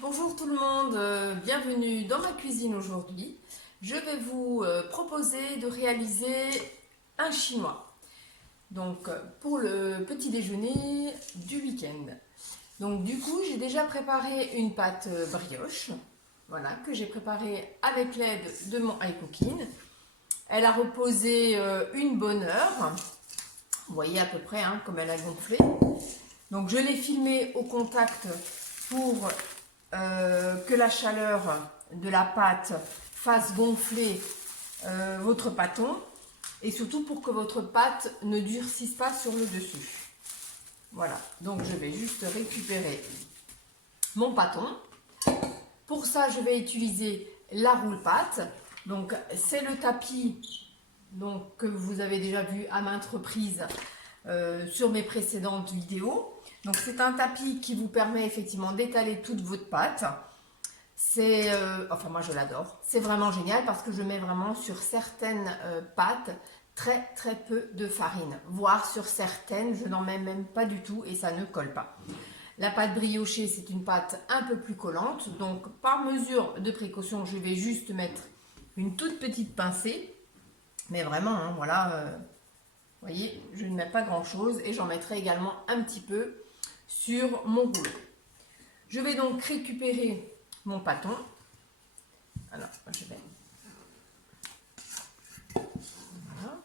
Bonjour tout le monde, bienvenue dans ma cuisine aujourd'hui. Je vais vous proposer de réaliser un chinois. Donc pour le petit déjeuner du week-end. Donc du coup j'ai déjà préparé une pâte brioche, voilà, que j'ai préparée avec l'aide de mon iCooking. Elle a reposé une bonne heure. Vous voyez à peu près comme elle a gonflé. Donc je l'ai filmée au contact pour que la chaleur de la pâte fasse gonfler votre pâton et surtout pour que votre pâte ne durcisse pas sur le dessus. Voilà, donc je vais juste récupérer mon pâton. Pour ça, je vais utiliser la roule-pâte. Donc c'est le tapis que vous avez déjà vu à maintes reprises sur mes précédentes vidéos. Donc c'est un tapis qui vous permet effectivement d'étaler toute votre pâte. C'est, enfin moi je l'adore. C'est vraiment génial parce que je mets vraiment sur certaines pâtes très peu de farine. Voire sur certaines, je n'en mets même pas du tout et ça ne colle pas. La pâte briochée, c'est une pâte un peu plus collante. Donc par mesure de précaution, je vais juste mettre une toute petite pincée. Mais vraiment, voilà, vous voyez, je ne mets pas grand chose et j'en mettrai également un petit peu sur mon rouleau. Je vais donc récupérer mon pâton. Alors, je vais... Voilà.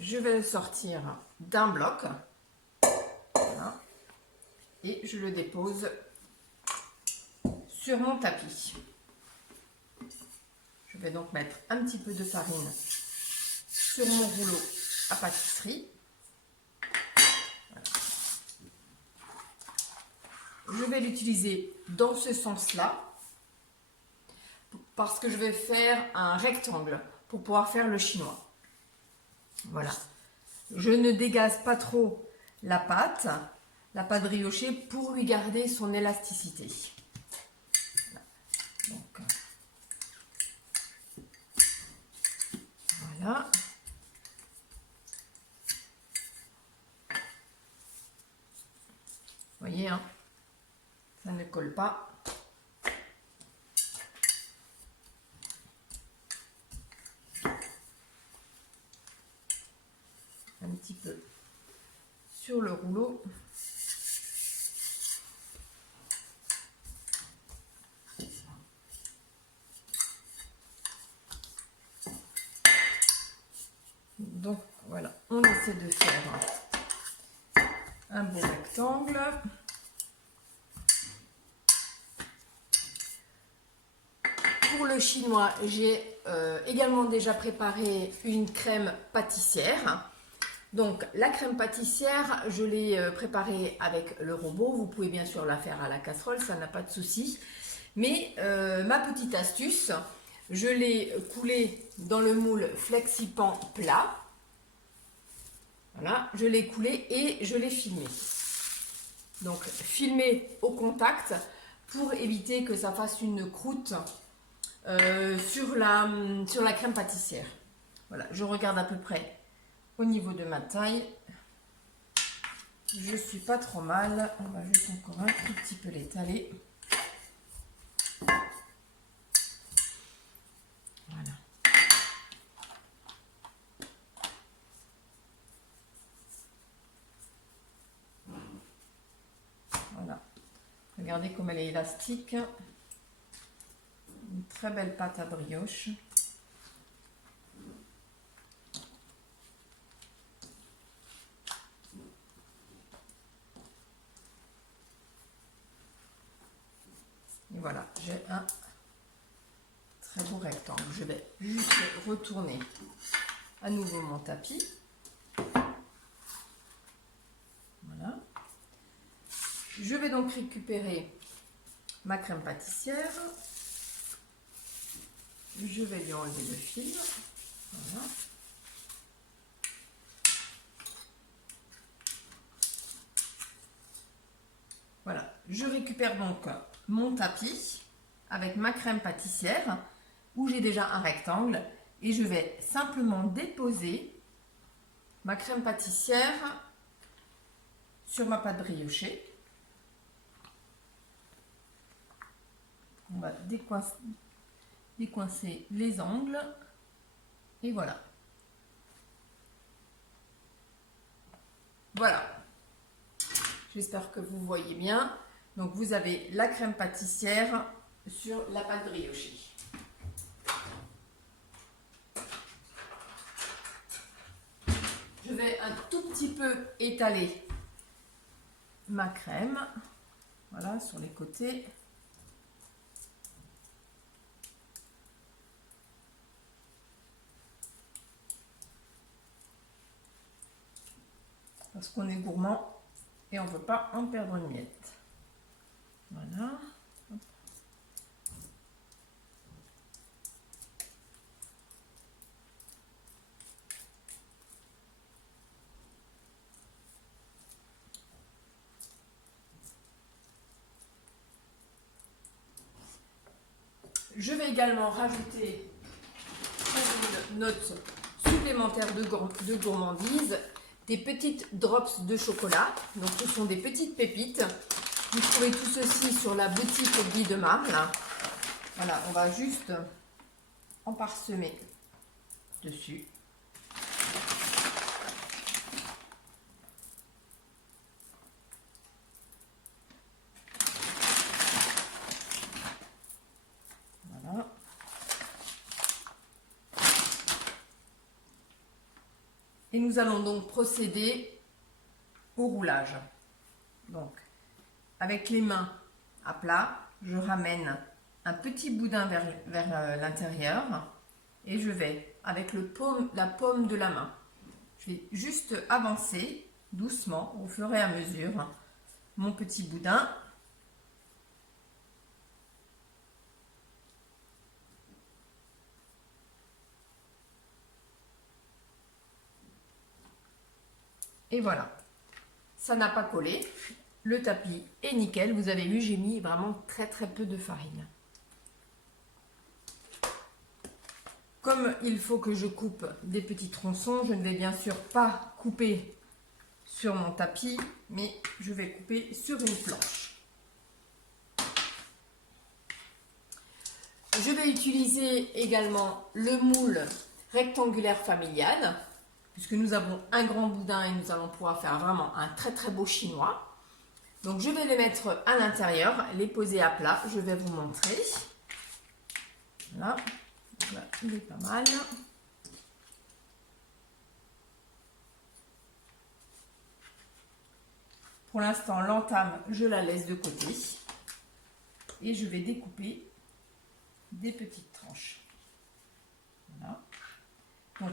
Je vais le sortir d'un bloc. Voilà. Et je le dépose sur mon tapis. Je vais donc mettre un petit peu de farine sur mon rouleau à pâtisserie. Voilà. Je vais l'utiliser dans ce sens-là parce que je vais faire un rectangle pour pouvoir faire le chinois. Voilà. Je ne dégaze pas trop la pâte briochée pour lui garder son élasticité. Donc, voilà. Vous voyez, ça ne colle pas. Un petit peu sur le rouleau. Donc voilà, on essaie de faire un beau rectangle. Pour le chinois, j'ai également déjà préparé une crème pâtissière. Donc la crème pâtissière, je l'ai préparée avec le robot. Vous pouvez bien sûr la faire à la casserole, ça n'a pas de souci. Mais ma petite astuce, je l'ai coulée dans le moule Flexipan plat. Voilà, je l'ai coulée et je l'ai filmée. Donc filmer au contact pour éviter que ça fasse une croûte sur la crème pâtissière. Voilà, je regarde à peu près au niveau de ma taille. Je suis pas trop mal. On va juste encore un tout petit peu l'étaler. Voilà. Voilà. Regardez comme elle est élastique. Une très belle pâte à brioche. Et voilà, j'ai un très beau rectangle. Je vais juste retourner à nouveau mon tapis. Voilà. Je vais donc récupérer ma crème pâtissière. Je vais lui enlever le fil. Voilà. Voilà. Je récupère donc mon tapis avec ma crème pâtissière où j'ai déjà un rectangle et je vais simplement déposer ma crème pâtissière sur ma pâte briochée. On va décoincer les angles et voilà. Voilà. J'espère que vous voyez bien. Donc vous avez la crème pâtissière sur la pâte briochée. Je vais un tout petit peu étaler ma crème, voilà, sur les côtés. Parce qu'on est gourmand et on ne veut pas en perdre une miette. Voilà. Hop. Je vais également rajouter une note supplémentaire de gourmandise, des petites drops de chocolat. Donc ce sont des petites pépites. Vous trouvez tout ceci sur la boutique Guy de Marle. Voilà, on va juste en parsemer dessus. Voilà. Et nous allons donc procéder au roulage. Donc, avec les mains à plat, je ramène un petit boudin vers l'intérieur et je vais, avec la paume de la main, je vais juste avancer doucement au fur et à mesure mon petit boudin. Et voilà, ça n'a pas collé. Le tapis est nickel. Vous avez vu, j'ai mis vraiment très peu de farine. Comme il faut que je coupe des petits tronçons, je ne vais bien sûr pas couper sur mon tapis, mais je vais couper sur une planche. Je vais utiliser également le moule rectangulaire familial, puisque nous avons un grand boudin et nous allons pouvoir faire vraiment un très beau chinois. Donc je vais les mettre à l'intérieur, les poser à plat, je vais vous montrer. Voilà, là, il est pas mal. Pour l'instant, l'entame, je la laisse de côté. Et je vais découper des petites tranches. Voilà. Donc,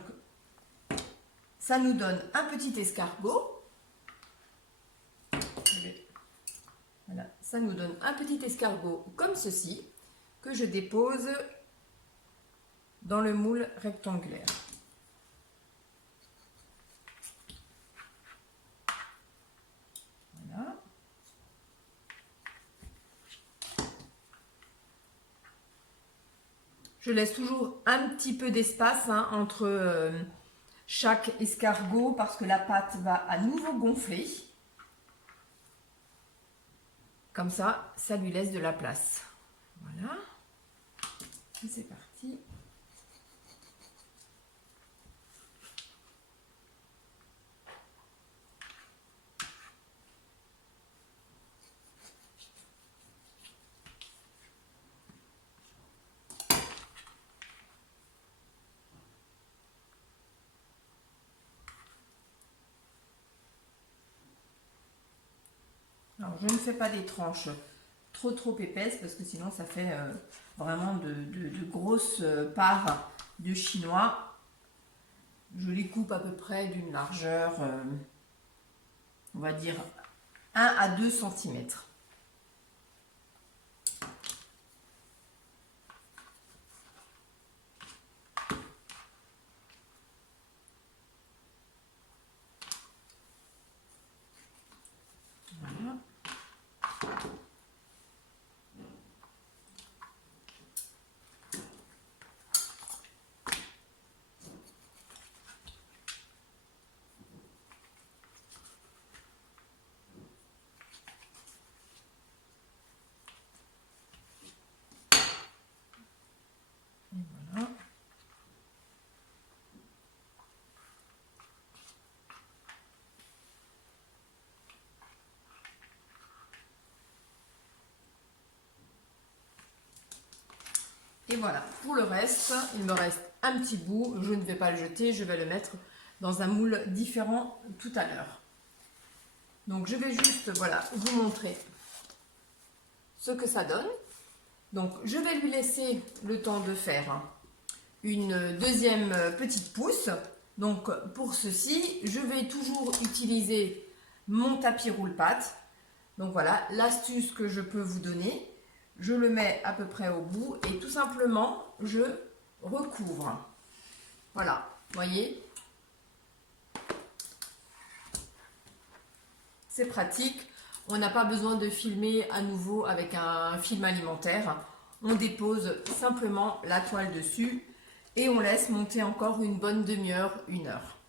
ça nous donne un petit escargot. Voilà, ça nous donne un petit escargot comme ceci, que je dépose dans le moule rectangulaire. Voilà. Je laisse toujours un petit peu d'espace entre chaque escargot parce que la pâte va à nouveau gonfler. Comme ça, ça lui laisse de la place. Voilà. Et c'est parti. Alors, je ne fais pas des tranches trop épaisses parce que sinon ça fait vraiment de grosses parts de chinois. Je les coupe à peu près d'une largeur, on va dire 1 à 2 cm. Voilà. Et voilà, pour le reste, il me reste un petit bout. Je ne vais pas le jeter, je vais le mettre dans un moule différent tout à l'heure. Donc je vais juste, voilà, vous montrer ce que ça donne. Donc je vais lui laisser le temps de faire une deuxième petite pousse. Donc pour ceci, je vais toujours utiliser mon tapis roule-pattes. Donc voilà, l'astuce que je peux vous donner. Je le mets à peu près au bout et tout simplement, je recouvre. Voilà, voyez. C'est pratique. On n'a pas besoin de filmer à nouveau avec un film alimentaire. On dépose simplement la toile dessus et on laisse monter encore une bonne demi-heure, 1 heure.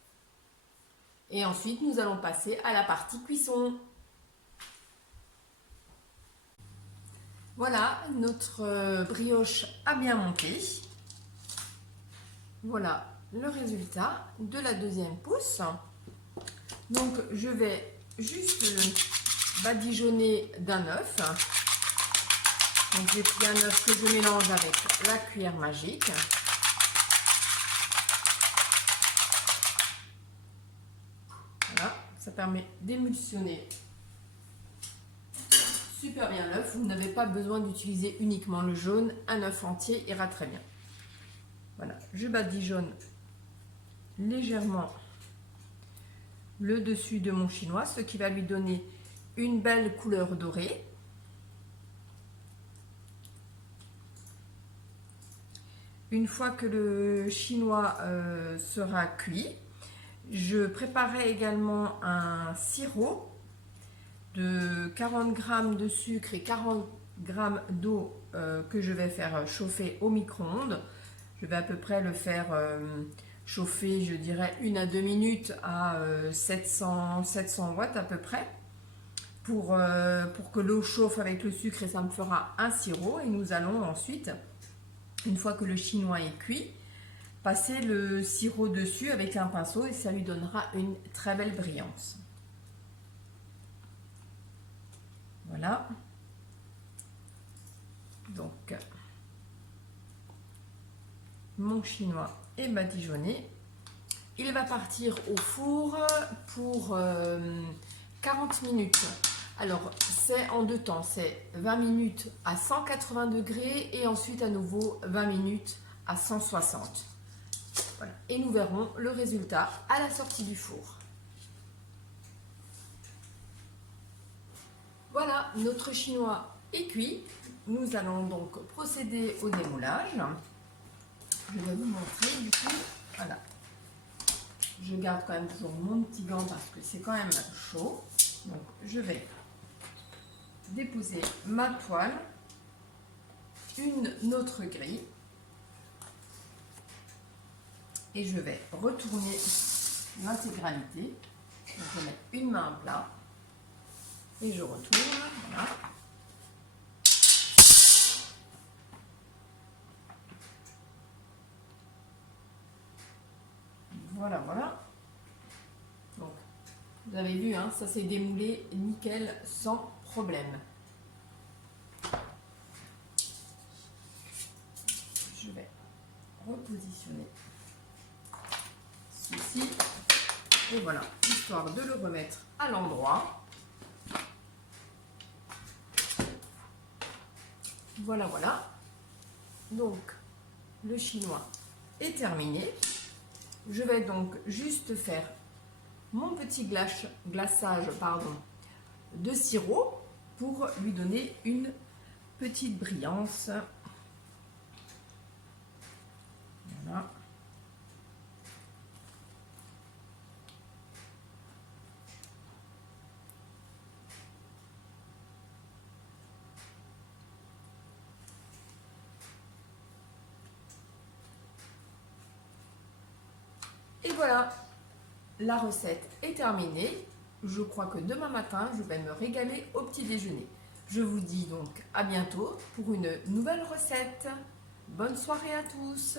Et ensuite, nous allons passer à la partie cuisson. Voilà, notre brioche a bien monté. Voilà le résultat de la deuxième pousse. Donc, je vais juste badigeonner d'un œuf. Donc, j'ai pris un œuf que je mélange avec la cuillère magique. Voilà, ça permet d'émulsionner super bien l'œuf. Vous n'avez pas besoin d'utiliser uniquement le jaune, un œuf entier ira très bien. Voilà, je badigeonne légèrement le dessus de mon chinois, ce qui va lui donner une belle couleur dorée. Une fois que le chinois sera cuit, je préparerai également un sirop de 40 g de sucre et 40 g d'eau que je vais faire chauffer au micro-ondes. Je vais à peu près le faire chauffer, je dirais 1 à 2 minutes à 700 watts à peu près pour que l'eau chauffe avec le sucre et ça me fera un sirop. Et nous allons ensuite, une fois que le chinois est cuit, passer le sirop dessus avec un pinceau et ça lui donnera une très belle brillance. Voilà. Donc, mon chinois est badigeonné. Il va partir au four pour 40 minutes. Alors, c'est en deux temps. C'est 20 minutes à 180 degrés et ensuite à nouveau 20 minutes à 160. Voilà. Et nous verrons le résultat à la sortie du four. Voilà, notre chinois est cuit. Nous allons donc procéder au démoulage. Je vais vous montrer du coup. Voilà. Je garde quand même toujours mon petit gant parce que c'est quand même chaud. Donc je vais déposer ma toile, une autre grille. Et je vais retourner l'intégralité. Je mets une main à plat. Et je retourne, voilà. Voilà, voilà. Donc, vous avez vu, hein, ça s'est démoulé nickel, sans problème. Je vais repositionner ceci. Et voilà, histoire de le remettre à l'endroit. Voilà, voilà. Donc, le chinois est terminé. Je vais donc juste faire mon petit glaçage de sirop pour lui donner une petite brillance. Voilà. Et voilà, la recette est terminée. Je crois que demain matin, je vais me régaler au petit déjeuner. Je vous dis donc à bientôt pour une nouvelle recette. Bonne soirée à tous!